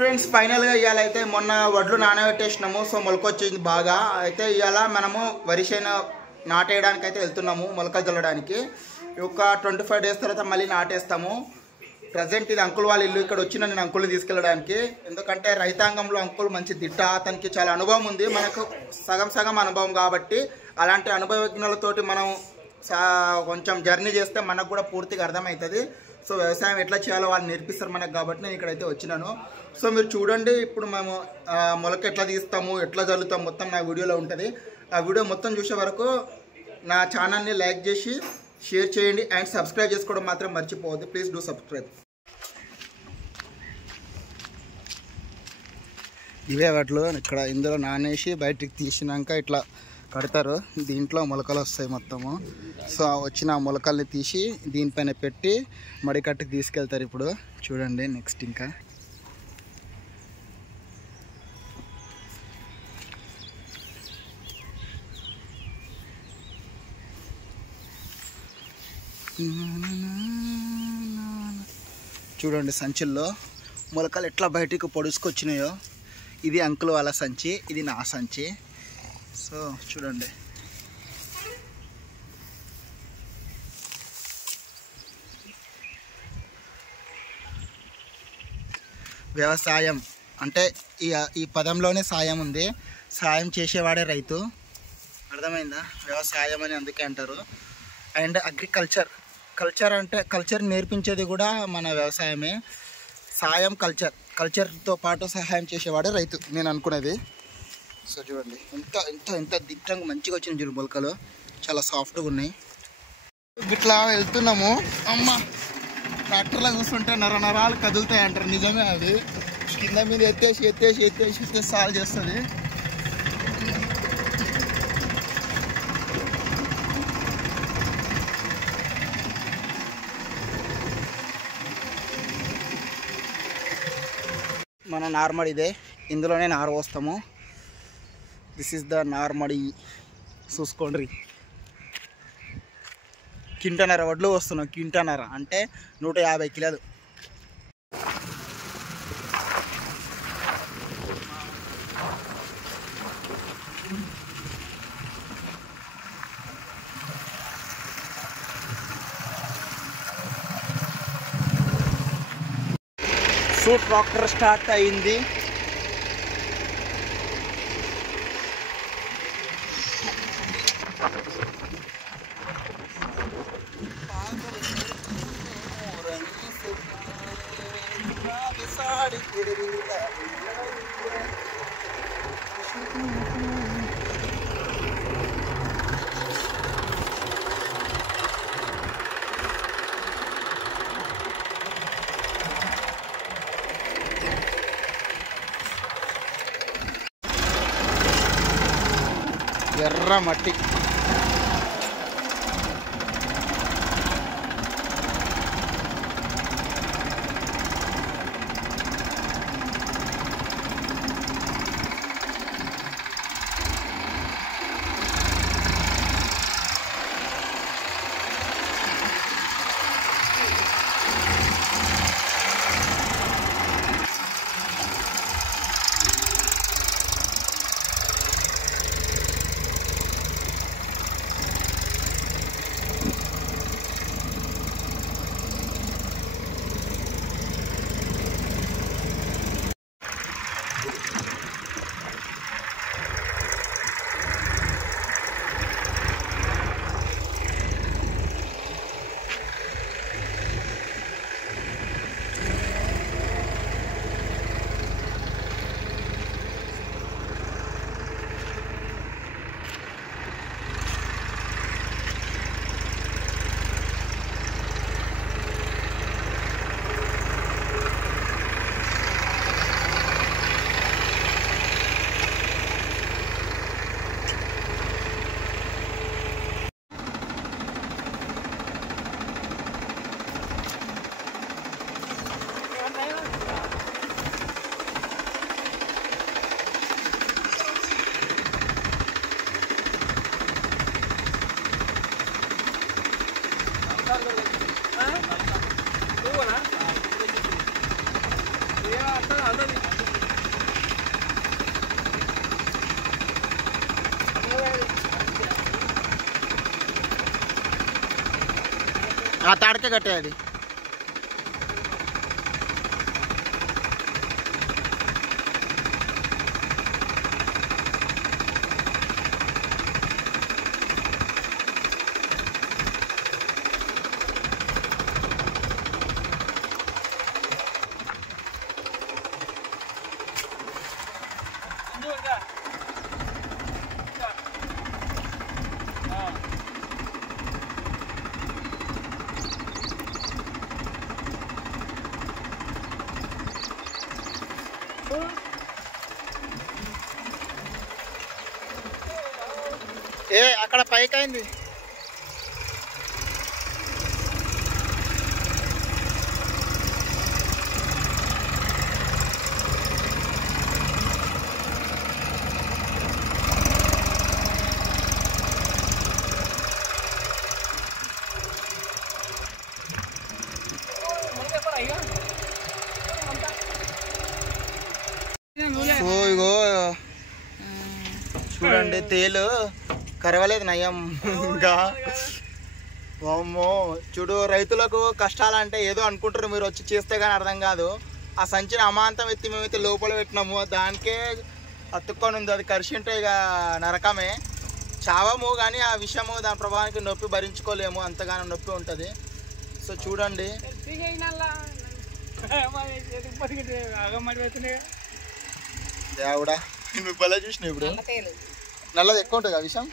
Friends ఫైనల్గా ఇవాళ అయితే మొన్న వడ్లు నానబెట్టేసినాము. సో మొలకొచ్చింది బాగా. అయితే ఇవాళ మనము వరి చేను నాటేయడానికి అయితే వెళ్తున్నాము, మొలకలు చల్లడానికి. ఒక 25 days తర్వాత మళ్ళీ నాటేస్తాము. ప్రజెంట్ ఇది అంకుల్ వాళ్ళ ఇల్లు. ఇక్కడ వచ్చిన నేను అంకుల్ని తీసుకెళ్ళడానికి. ఎందుకంటే రైతాంగంలో అంకుల్ మంచి దిట్ట, అతనికి చాలా అనుభవం ఉంది. మనకు సగం అనుభవం కాబట్టి అలాంటి అనుభవజ్ఞులతోటి మనం కొంచెం జర్నీ చేస్తే మనకు కూడా పూర్తిగా అర్థమవుతుంది. సో వ్యవసాయం ఎట్లా చేయాలో వాళ్ళు నేర్పిస్తారు మనకు, కాబట్టి నేను ఇక్కడైతే వచ్చినాను. సో మీరు చూడండి, ఇప్పుడు మేము మొలక ఎట్లా తీస్తాము, ఎట్లా చల్లుతాము మొత్తం నా వీడియోలో ఉంటుంది. ఆ వీడియో మొత్తం చూసే వరకు నా ఛానల్ని లైక్ చేసి షేర్ చేయండి అండ్ సబ్స్క్రైబ్ చేసుకోవడం మాత్రం మర్చిపోవద్దు. Please do subscribe. ఇవే వాటిలో ఇక్కడ ఇందులో నానేసి బయటికి తీసినాక ఇట్లా కడతారు. దీంట్లో మొలకలు వస్తాయి మొత్తము. సో వచ్చిన మొలకల్ని తీసి దీనిపైన పెట్టి మడికట్టుకు తీసుకెళ్తారు. ఇప్పుడు చూడండి నెక్స్ట్ ఇంకా చూడండి సంచుల్లో మొలకలు ఎట్లా బయటికి పొడుచుకొచ్చినాయో. ఇది అంకుల్ వాళ్ళ సంచి, ఇది నా సంచి. సో చూడండి, వ్యవసాయం అంటే ఈ పదంలోనే సాయం ఉంది. సాయం చేసేవాడే రైతు. అర్థమైందా? వ్యవసాయం అని అందుకే అంటారు. అండ్ కల్చర్ అంటే కల్చర్ నేర్పించేది కూడా మన వ్యవసాయమే. సాయం కల్చర్తో పాటు సహాయం చేసేవాడే రైతు నేను అనుకునేది. సో చూడండి ఎంత దిట్టంగా మంచిగా వచ్చినాయి చూడు మొలకలు, చాలా సాఫ్ట్గా ఉన్నాయి. ఇట్లా వెళ్తున్నాము. అమ్మ ట్రాక్టర్లో చూస్తుంటే నరాలు కదులుతాయి అంటారు. నిజమే, అది కింద మీద ఎత్తేసి సాల్వ్ చేస్తుంది. మన నార్మల్ ఇదే, ఇందులోనే నారు పోస్తాము. దిస్ ఈస్ ద నార్మడి. చూసుకోండి, కింటన్నర వడ్లు వస్తున్నాం. కింటన్నర అంటే 150 కిలోలు. సో ట్రాక్టర్ స్టార్ట్ అయింది. ఎర్ర మట్టి. ఆ తాడకే కట్టే అది. ఏ అక్కడ పైకి అయింది. ఇగో చూడండి తేలు కరవలేదు నయం. ఇంకా వామ్మో చూడు, రైతులకు కష్టాలు అంటే ఏదో అనుకుంటారు, మీరు వచ్చి చేస్తే కానీ అర్థం కాదు. ఆ సంచిని అమాంతం ఎత్తి మేమైతే లోపల పెట్టినాము, దానికే అతుక్కొని ఉంది. అది కరిచింటే ఇక నరకమే, చావము. కానీ ఆ విషయము దాని ప్రభావానికి నొప్పి భరించుకోలేము, అంతగానో నొప్పి ఉంటుంది. సో చూడండి దేవుడా, నువ్వు బల చూసినావు. ఇప్పుడు నల్లది ఎక్కువ ఉంటుంది ఆ విషయం.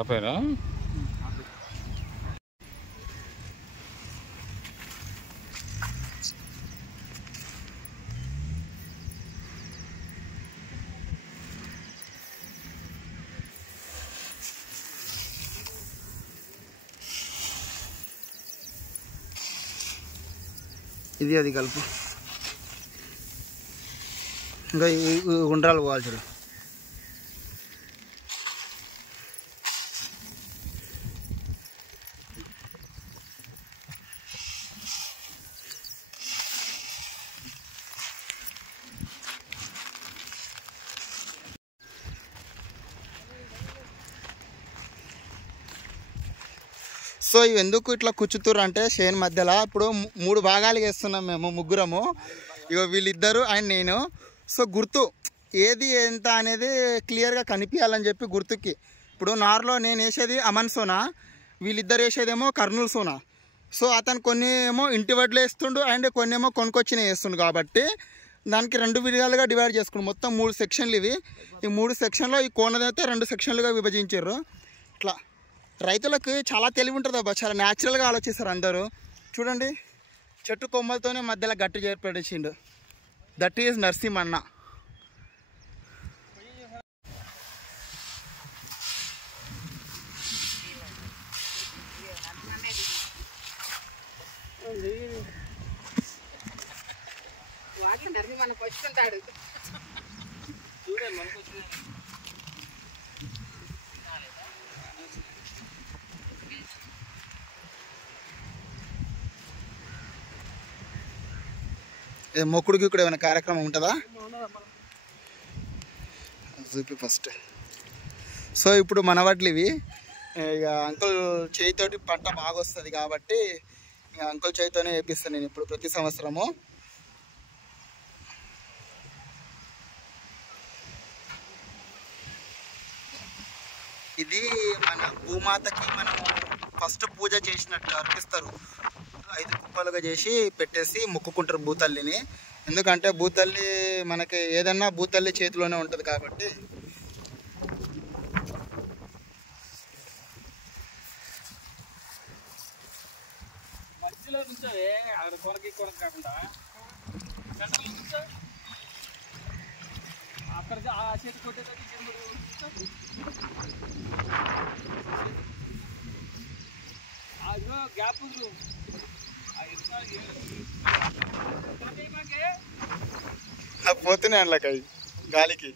ఆపేనా? ఇది అది కలుపు. ఇంకా ఉండ్రాలు పోవాలి చూడు. సో ఇవి ఎందుకు ఇట్లా కూర్చుతుర్రు అంటే, చేను మధ్యలో ఇప్పుడు 3 భాగాలు వేస్తున్నాం మేము ముగ్గురము. ఇగో వీళ్ళిద్దరు అండ్ నేను. సో గుర్తు ఏది ఎంత అనేది క్లియర్గా కనిపించాలని చెప్పి గుర్తుకి. ఇప్పుడు నార్లో నేను వేసేది అమన్ సోనా, వీళ్ళిద్దరు వేసేదేమో కర్నూలు సోనా. సో అతను కొన్ని ఏమో ఇంటి వడ్లు వేస్తుండు అండ్ కొన్ని ఏమో కొనుక్కొచ్చిన వేస్తుండు, కాబట్టి దానికి 2 విధాలుగా డివైడ్ చేసుకున్నాం. మొత్తం 3 సెక్షన్లు ఇవి. ఈ 3 సెక్షన్లో ఈ కోనదైతే 2 సెక్షన్లుగా విభజించారు. ఇట్లా రైతులకు చాలా తెలివి ఉంటుంది అబ్బా, చాలా న్యాచురల్గా ఆలోచిస్తారు అందరూ. చూడండి, చెట్టు కొమ్మలతోనే మధ్యలో గట్టి ఏర్పడేసిండు. That is నరసింహన్న. మొక్కుడికి ఇక్కడ ఏమైనా కార్యక్రమం ఉంటుందా చూపి ఫస్ట్. సో ఇప్పుడు మన వడ్లు ఇవి. ఇక అంకుల్ చేయితోటి పంట బాగా వస్తుంది కాబట్టి ఇక అంకుల్ చేయితోనే వేపిస్తాను నేను ఇప్పుడు ప్రతి సంవత్సరము. ఇది మన భూమాతకి మనం ఫస్ట్ పూజ చేసినట్టు అర్పిస్తారు. 5 కుప్పలుగా చేసి పెట్టేసి మొక్కుకుంటారు భూతల్లిని. ఎందుకంటే భూతల్లి మనకి ఏదన్నా భూతల్లి చేతిలోనే ఉంటుంది కాబట్టి. పోతున్నాయి అందులోకి గాలికి.